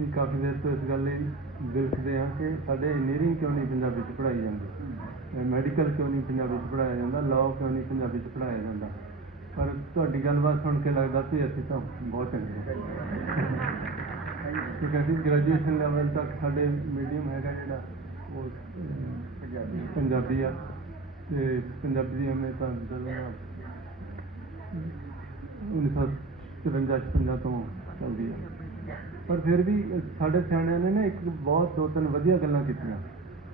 ਅਸੀਂ ਕਾਫੀ ਦੇਰ ਤੋਂ ਇਸ ਗੱਲ ਲਈ ਵਿਲਕਦੇ ਹਾਂ ਕਿ ਸਾਡੇ ਇੰਜੀਨੀਅਰਿੰਗ ਕਿਉਂ ਨਹੀਂ ਪੰਜਾਬੀ 'ਚ ਪੜ੍ਹਾਈ ਜਾਂਦੀ? ਮੈਡੀਕਲ ਕਿਉਂ ਨਹੀਂ ਪੰਜਾਬੀ 'ਚ ਪੜ੍ਹਾਇਆ ਜਾਂਦਾ? ਲਾਅ ਕਿਉਂ ਨਹੀਂ ਪੰਜਾਬੀ 'ਚ ਪੜ੍ਹਾਇਆ ਜਾਂਦਾ? ਪਰ ਤੁਹਾਡੀ ਗੱਲਬਾਤ ਸੁਣ ਕੇ ਲੱਗਦਾ ਵੀ ਅਸੀਂ ਤਾਂ ਬਹੁਤ ਚੰਗੇ ਹਾਂ। ਕਿਉਂਕਿ ਅਸੀਂ ਗ੍ਰੈਜੂਏਸ਼ਨ ਲੈਵਲ ਤੱਕ ਸਾਡੇ ਮੀਡੀਅਮ ਹੈਗਾ ਜਿਹੜਾ, ਉਹ ਪੰਜਾਬੀ ਪੰਜਾਬੀ ਆ। ਤੇ ਪੰਜਾਬੀ ਦੀ ਹਮੇ ਤਾਂ ਜਦੋਂ 1954 ਤੋਂ ਚੱਲਦੀ ਆ। ਪਰ ਫਿਰ ਵੀ ਸਾਡੇ ਸਿਆਣਿਆਂ ਨੇ ਨਾ ਇੱਕ ਬਹੁਤ ਦੋ ਤਿੰਨ ਵਧੀਆ ਗੱਲਾਂ ਕੀਤੀਆਂ।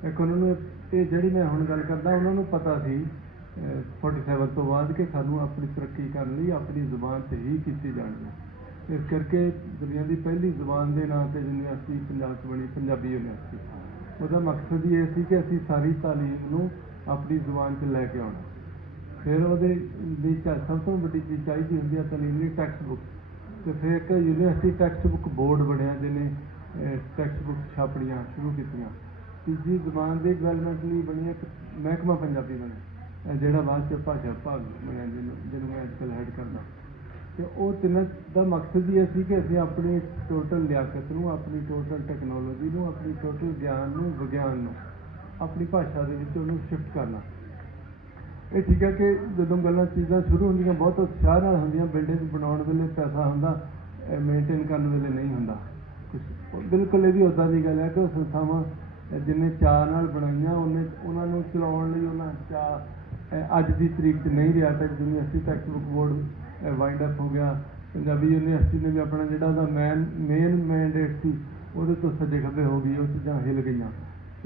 ਇੱਕ ਉਹਨਾਂ ਨੂੰ ਇਹ ਜਿਹੜੀ ਮੈਂ ਹੁਣ ਗੱਲ ਕਰਦਾ, ਉਹਨਾਂ ਨੂੰ ਪਤਾ ਸੀ, ਅਹ 47 ਤੋਂ ਬਾਅਦ ਕਿ ਸਾਨੂੰ ਆਪਣੀ ਤਰੱਕੀ ਕਰਨ ਲਈ ਆਪਣੀ ਜ਼ੁਬਾਨ ਤੇ ਹੀ ਕੀਤੀ ਜਾਣੀ ਹੈ। ਇਸ ਕਰਕੇ ਦੁਨੀਆ ਦੀ ਪਹਿਲੀ ਜ਼ੁਬਾਨ ਦੇ ਨਾਂ ਤੇ ਯੂਨੀਵਰਸਿਟੀ ਪੰਜਾਬ 'ਚ ਬਣੀ, ਪੰਜਾਬੀ ਯੂਨੀਵਰਸਿਟੀ। ਉਹਦਾ ਮਕਸਦ ਹੀ ਇਹ ਸੀ ਕਿ ਅਸੀਂ ਸਾਰੀ ਤਾਲੀਮ ਨੂੰ ਆਪਣੀ ਜ਼ੁਬਾਨ 'ਚ ਲੈ ਕੇ ਆਉਣਾ। ਫਿਰ ਉਹਦੇ ਲਈ ਚਾ- ਸਭ ਤੋਂ ਵੱਡੀ ਚੀਜ਼ ਚਾਹੀਦੀ ਹੁੰਦੀ ਹੈ ਤਾਲੀਮ ਲਈ ਟੈਕਸਟ ਬੁੱਕ ਤੇ ਫਿਰ ਇੱਕ ਯੂਨੀਵਰਸਿਟੀ ਟੈਕਸਟ ਬੁੱਕ ਬੋਰਡ ਬਣਿਆ ਜਿਹਨੇ ਟੈਕਸਟ ਬੁੱਕ ਛਾਪਣੀਆਂ ਸ਼ੁਰੂ ਕੀਤੀਆਂ। ਤੀਜੀ ਜ਼ੁਬਾਨ ਦੇ ਡਿਵੈਲਪਮੈਂਟ ਲਈ ਬਣਿਆ ਇੱਕ ਮਹਿਕਮਾ ਪੰਜਾਬੀ ਬਣਿਆ। ਜਿਹੜਾ ਬਾਅਦ ਚ ਭਾਸ਼ਾ ਵਿਭਾਗ ਬਣਿਆ, ਜਿਹਨੂੰ ਜਿਹਨੂੰ ਮੈਂ ਅੱਜਕੱਲ੍ਹ ਹੈਡ ਕਰਦਾ। ਤੇ ਉਹ ਤਿੰਨਾਂ ਦਾ ਮਕਸਦ ਹੀ ਇਹ ਸੀ ਕਿ ਅਸੀਂ ਆਪਣੀ ਟੋਟਲ ਲਿਆਕਤ ਨੂੰ, ਆਪਣੀ ਟੋਟਲ ਟੈਕਨੋਲੋਜੀ ਨੂੰ, ਆਪਣੀ ਟੋਟਲ ਗਿਆਨ ਨੂੰ, ਵਿਗਿਆਨ ਨੂੰ, ਆਪਣੀ ਭਾਸ਼ਾ ਦੇ ਵਿੱਚ ਉਹਨੂੰ ਸ਼ਿਫਟ ਕਰਨਾ। ਇਹ ਠੀਕ ਹੈ ਕਿ ਜਦੋਂ ਗੱਲਾਂ ਚੀਜ਼ਾਂ ਸ਼ੁਰੂ ਹੁੰਦੀਆਂ, ਬਹੁਤ ਉਤਸ਼ਾਹ ਨਾਲ ਹੁੰਦੀਆਂ ਬਿਲਡਿੰਗ ਬਣਾਉਣ ਵੇਲੇ ਪੈਸਾ ਹੁੰਦਾ ਮੇਨਟੇਨ ਕਰਨ ਵੇਲੇ ਨਹੀਂ ਹੁੰਦਾ। ਬਿਲਕੁਲ ਇਹ ਵੀ ਉਦਾਂ ਦੀ ਗੱਲ ਹੈ ਕਿ ਉਹ ਸੰਸਥਾਵਾਂ ਜਿੰਨੇ ਚਾਅ ਨਾਲ ਬਣਾਈਆਂ, ਉਹਨੇ ਉਹਨਾਂ ਨੂੰ ਚਲਾਉਣ ਲਈ ਉਹਨਾਂ ਚਾਅ ਅੱਜ ਦੀ ਤਰੀਕ 'ਚ ਨਹੀਂ ਰਿਹਾ ਤੱਕ university text book board wind up ਹੋ ਗਿਆ। ਪੰਜਾਬੀ ਯੂਨੀਵਰਸਿਟੀ ਨੇ ਵੀ ਆਪਣਾ ਜਿਹੜਾ ਉਹਦਾ ਮੈਨ ਮੇਨ ਮੈਂਡੇਟ ਸੀ, ਉਹਦੇ ਤੋਂ ਸੱਜੇ ਖੱਬੇ ਹੋ ਗਈ, ਉਹ ਚੀਜ਼ਾਂ ਹਿੱਲ ਗਈਆਂ।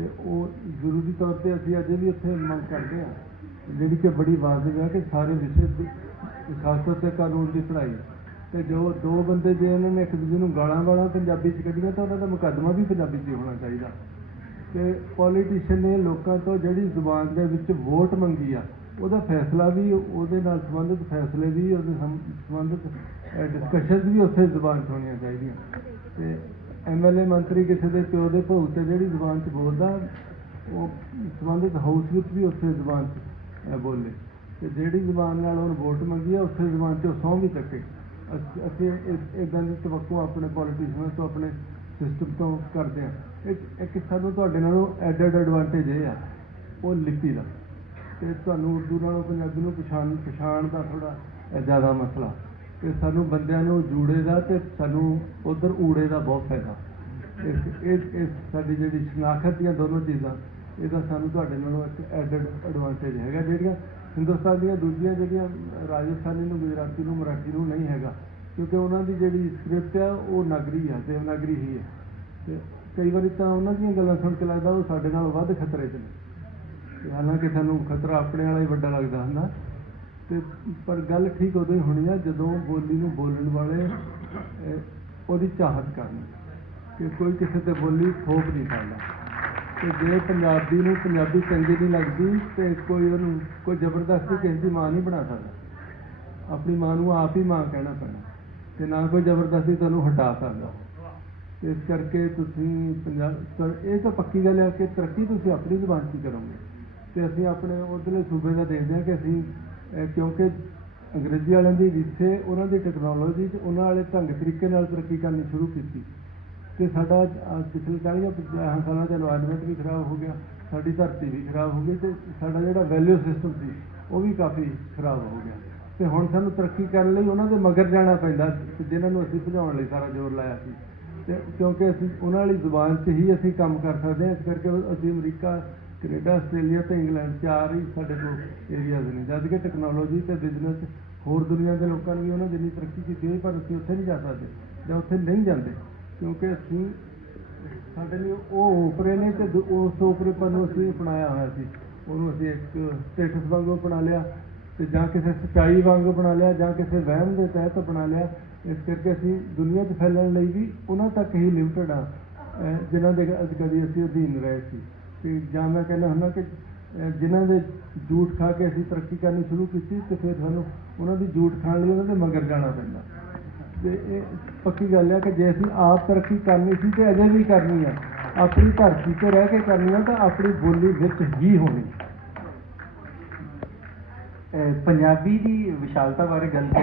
ਤੇ ਉਹ ਜ਼ਰੂਰੀ ਤੌਰ ਤੇ ਅਸੀਂ ਅਜੇ ਵੀ ਉੱਥੇ ਮੰਗ ਕਰਦੇ ਹਾਂ ਜਿਹੜੀ ਕਿ ਬੜੀ ਵਾਜਬ ਹੈ ਕਿ ਸਾਰੇ ਵਿਸ਼ੇ ਦੀ ਖਾਸ ਤੌਰ ਤੇ ਕਾਨੂੰਨ ਦੀ ਪੜ੍ਹਾਈ ਤੇ ਜੋ ਦੋ ਬੰਦੇ ਜੇ ਉਹਨਾਂ ਨੇ ਇੱਕ ਦੂਜੇ ਨੂੰ ਗਾਲਾਂ ਵਾਲਾਂ ਪੰਜਾਬੀ ਚ ਕੱਢੀਆਂ ਤਾਂ ਉਹਨਾਂ ਦਾ ਮੁਕੱਦਮਾ ਵੀ ਪੰਜਾਬੀ ਚ ਹੋਣਾ ਚਾਹੀਦਾ। ਤੇ ਪੋਲੀਟੀਸ਼ੀਅਨ ਨੇ ਲੋਕਾਂ ਤੋਂ ਜਿਹੜੀ ਜ਼ੁਬਾਨ ਦੇ ਵਿੱਚ ਵੋਟ ਮੰਗੀ ਆ, ਉਹਦਾ ਫੈਸਲਾ ਵੀ ਉਹਦੇ ਨਾਲ ਸੰਬੰਧਿਤ ਫੈਸਲੇ ਵੀ, ਉਹਦੇ ਸੰਬੰਧਿਤ ਡਿਸਕਸ਼ਨ ਵੀ ਉੱਥੇ ਜ਼ੁਬਾਨ 'ਚ ਹੋਣੀਆਂ ਚਾਹੀਦੀਆਂ। ਤੇ ਐਮਐਲਏ ਮੰਤਰੀ ਕਿਸੇ ਦੇ ਪਿਓ ਦੇ ਭੋਗ ਤੇ ਜਿਹੜੀ ਜ਼ੁਬਾਨ 'ਚ ਬੋਲਦਾ, ਉਹ ਸੰਬੰਧਿਤ ਹਾਊਸ ਵਿੱਚ ਵੀ ਉਸੇ ਜ਼ੁਬਾਨ 'ਚ ਬੋਲੇ। ਤੇ ਜਿਹੜੀ ਜ਼ੁਬਾਨ ਨਾਲ ਉਹਨੇ ਵੋਟ ਮੰਗੀ ਆ ਉਸੇ ਜ਼ੁਬਾਨ 'ਚ ਉਹ ਸਹੁੰ ਵੀ ਚੱਕੇ ਅਸ- ਅਸੀਂ ਇਦਾਂ ਦੀ ਤਵੱਕੋ ਆਪਣੇ ਪੋਲੀਟੀਸ਼ੀਅਨਾਂ ਤੋਂ, ਆਪਣੇ ਸਿਸਟਮ ਤੋਂ ਕਰਦੇ ਆ। ਇੱਕ ਸਾਨੂੰ ਤੁਹਾਡੇ ਨਾਲੋਂ ਐਡਡ ਐਡਵਾਂਟੇਜ ਇਹ ਆ, ਉਹ ਲਿਖੀ ਦਾ। ਤੇ ਤੁਹਾਨੂੰ ਉਰਦੂ ਨਾਲੋਂ, ਪੰਜਾਬੀ ਨੂੰ ਪਛਾਣ ਪਛਾਣ ਦਾ ਥੋੜਾ ਜ਼ਿਆਦਾ ਮਸਲਾ। ਤੇ ਸਾਨੂੰ ਬੰਦਿਆਂ ਨੂੰ ਜੂੜੇ ਦਾ ਤੇ ਸਾਨੂੰ ਉਧਰ ਊੜੇ ਦਾ ਬਹੁਤ ਫਾਇਦਾ। ਇਸ ਇਹ ਇਹ ਸਾਡੀ ਜਿਹੜੀ ਸ਼ਨਾਖਤ ਦੀਆਂ ਦੋਨੋਂ ਚੀਜ਼ਾਂ, ਇਹਦਾ ਸਾਨੂੰ ਤੁਹਾਡੇ ਨਾਲੋਂ ਇੱਕ ਐਡਡ ਐਡਵਾਂਟੇਜ ਹੈਗਾ। ਜਿਹੜੀਆਂ ਹਿੰਦੁਸਤਾਨ ਦੀਆਂ ਦੂਜੀਆਂ ਜਿਹੜੀਆਂ ਰਾਜਸਥਾਨੀ ਨੂੰ, ਗੁਜਰਾਤੀ ਨੂੰ, ਮਰਾਠੀ ਨੂੰ ਨਹੀਂ ਹੈਗਾ, ਕਿਉਂਕਿ ਉਹਨਾਂ ਦੀ ਜਿਹੜੀ ਸਕ੍ਰਿਪਟ ਆ, ਉਹ ਨਗਰੀ ਆ ਦੇਵਨਾਗਰੀ ਹੀ ਹੈ ਤੇ ਕਈ ਵਾਰੀ ਤਾਂ ਉਹਨਾਂ ਦੀਆਂ ਗੱਲਾਂ ਸੁਣ ਕੇ ਲੱਗਦਾ ਉਹ ਸਾਡੇ ਨਾਲੋਂ ਵੱਧ ਖਤਰੇ 'ਚ ਨੇ। ਹਾਲਾਂਕਿ ਸਾਨੂੰ ਖਤਰਾ ਆਪਣੇ ਵਾਲਾ ਹੀ ਵੱਡਾ ਲੱਗਦਾ ਹੁੰਦਾ। ਤੇ ਪਰ ਗੱਲ ਠੀਕ ਉਦੋਂ ਹੀ ਹੋਣੀ ਆ, ਜਦੋਂ ਬੋਲੀ ਨੂੰ ਬੋਲਣ ਵਾਲੇ ਉਹਦੀ ਚਾਹਤ ਕਰਨ, ਕਿ ਕੋਈ ਕਿਸੇ ਤੇ ਬੋਲੀ ਥੋਪ ਨਹੀਂ ਸਕਦਾ। ਤੇ ਜੇ ਪੰਜਾਬੀ ਨੂੰ ਪੰਜਾਬੀ ਚੰਗੀ ਨਹੀਂ ਲੱਗਦੀ, ਤੇ ਕੋਈ ਉਹਨੂੰ, ਕੋਈ ਜ਼ਬਰਦਸਤੀ ਕਿਸੇ ਦੀ ਮਾਂ ਨਹੀਂ ਬਣਾ ਸਕਦਾ। ਆਪਣੀ ਮਾਂ ਨੂੰ ਆਪ ਹੀ ਮਾਂ ਕਹਿਣਾ ਪੈਣਾ, ਤੇ ਨਾ ਕੋਈ ਜ਼ਬਰਦਸਤੀ ਤੁਹਾਨੂੰ ਹਟਾ ਸਕਦਾ। ਇਸ ਕਰਕੇ ਤੁਸੀਂ ਪੰਜਾਬ ਇਹ ਤਾਂ ਪੱਕੀ ਗੱਲ ਹੈ ਕਿ ਤਰੱਕੀ ਤੁਸੀਂ ਆਪਣੀ ਜ਼ੁਬਾਨ 'ਚ ਕਰੋਗੇ। ਤੇ ਅਸੀਂ ਆਪਣੇ ਉਧਰਲੇ ਸੂਬੇ ਦਾ ਦੇਖਦੇ ਹਾਂ ਕਿ ਅਸੀਂ ਕਿਉਂਕਿ ਅੰਗਰੇਜ਼ੀ ਵਾਲਿਆਂ ਦੀ ਜਿੱਥੇ ਉਹਨਾਂ ਦੀ ਟੈਕਨੋਲੋਜੀ 'ਚ ਉਹਨਾਂ ਵਾਲੇ ਢੰਗ ਤਰੀਕੇ ਨਾਲ ਤਰੱਕੀ ਕਰਨੀ ਸ਼ੁਰੂ ਕੀਤੀ। ਤੇ ਸਾਡਾ ਪਿਛਲੇ 40 ਜਾਂ ਸਾਲਾਂ ਦਾ এনवायरमेंट ਵੀ ਖਰਾਬ ਹੋ ਗਿਆ, ਸਾਡੀ ਧਰਤੀ ਵੀ ਖਰਾਬ ਹੋ ਗਈ ਤੇ ਸਾਡਾ ਜਿਹੜਾ ਵੈਲਿਊ ਸਿਸਟਮ ਸੀ, ਉਹ ਵੀ ਕਾਫੀ ਖਰਾਬ ਹੋ ਗਿਆ। ਤੇ ਹੁਣ ਸਾਨੂੰ ਤਰੱਕੀ ਕਰਨ ਲਈ ਉਹਨਾਂ ਦੇ ਮਗਰ ਜਾਣਾ ਪੈਂਦਾ ਜਿਨ੍ਹਾਂ ਨੂੰ ਅਸੀਂ ਭਜਾਉਣ ਲਈ ਸਾਰਾ ਜ਼ੋਰ ਲਾਇਆ ਸੀ। ਤੇ ਕਿਉਂਕਿ ਅਸੀਂ ਉਹਨਾਂ ਵਾਲੀ ਜ਼ੁਬਾਨ 'ਚ ਹੀ ਅਸੀਂ ਕੰਮ ਕਰ ਸਕਦੇ ਹਾਂ, ਇਸ ਕਰਕੇ ਅਸੀਂ ਅਮਰੀਕਾ ਕੈਨੇਡਾ, ਆਸਟ੍ਰੇਲੀਆ ਤੇ ਇੰਗਲੈਂਡ, ਚਾਰ ਹੀ ਸਾਡੇ ਕੋਲ ਏਰੀਆਜ਼ ਨੇ। ਜਦ ਕਿ ਟੈਕਨੋਲੋਜੀ ਤੇ ਬਿਜ਼ਨਸ ਹੋਰ ਦੁਨੀਆ ਦੇ ਲੋਕਾਂ ਨੇ ਵੀ ਉਹਨਾਂ ਜਿੰਨੀ ਤਰੱਕੀ ਕੀਤੀ ਹੋਈ, ਪਰ ਅਸੀਂ ਉੱਥੇ ਨਹੀਂ ਜਾ ਸਕਦੇ ਜਾਂ ਉੱਥੇ ਨਹੀਂ ਜਾਂਦੇ। ਕਿਉਂਕਿ ਅਸੀਂ ਸਾਡੇ ਲਈ ਉਹ ਉਪਰੇ ਨੇ ਤੇ ਦੂ- ਉਸ ਉਪਰੇਪਨ ਨੂੰ ਅਸੀਂ ਅਪਣਾਇਆ ਹੋਇਆ ਸੀ। ਉਹਨੂੰ ਅਸੀਂ ਇੱਕ ਸਟੇਟਸ ਵਾਂਗੂ ਅਪਣਾ ਲਿਆ ਤੇ ਜਾਂ ਕਿਸੇ ਸਚਾਈ ਵਾਂਗੂ ਬਣਾ ਲਿਆ ਜਾਂ ਕਿਸੇ ਵਹਿਮ ਦੇ ਤਹਿਤ ਬਣਾ ਲਿਆ। ਇਸ ਕਰਕੇ ਅਸੀਂ ਦੁਨੀਆ 'ਚ ਫੈਲਣ ਲਈ ਵੀ ਉਹਨਾਂ ਤੱਕ ਹੀ ਲਿਮਟਡ ਆ ਜਿਨ੍ਹਾਂ ਦੇ ਅੱਜ ਕਦੀ ਅਸੀਂ ਅਧੀਨ ਰਹੇ ਸੀ। ਤੇ ਜਾਂ ਮੈਂ ਕਹਿੰਦਾ ਹੁੰਦਾ ਕਿ, ਅਹ, ਜਿਨ੍ਹਾਂ ਦੇ ਜੂਠ ਖਾ ਕੇ ਅਸੀਂ ਤਰੱਕੀ ਕਰਨੀ ਸ਼ੁਰੂ ਕੀਤੀ ਤੇ ਫਿਰ ਸਾਨੂੰ ਉਹਨਾਂ ਦੀ ਜੂਠ ਖਾਣ ਲਈ ਉਹਨਾਂ ਦੇ ਮਗਰ ਜਾਣਾ ਪੈਂਦਾ। ਤੇ ਇਹ ਪੱਕੀ ਗੱਲ ਹੈ ਕਿ ਜੇ ਅਸੀਂ ਆਪ ਤਰੱਕੀ ਕਰਨੀ ਸੀ ਤੇ ਅਜੇ ਵੀ ਕਰਨੀ ਆ, ਆਪਣੀ ਧਰਤੀ ਤੇ ਰਹਿ ਕੇ ਕਰਨੀ ਆ ਤਾਂ ਆਪਣੀ ਬੋਲੀ ਵਿੱਚ ਹੀ ਹੋਣੀ। ਪੰਜਾਬੀ ਦੀ ਵਿਸ਼ਾਲਤਾ ਬਾਰੇ ਗੱਲ ਕਰੀ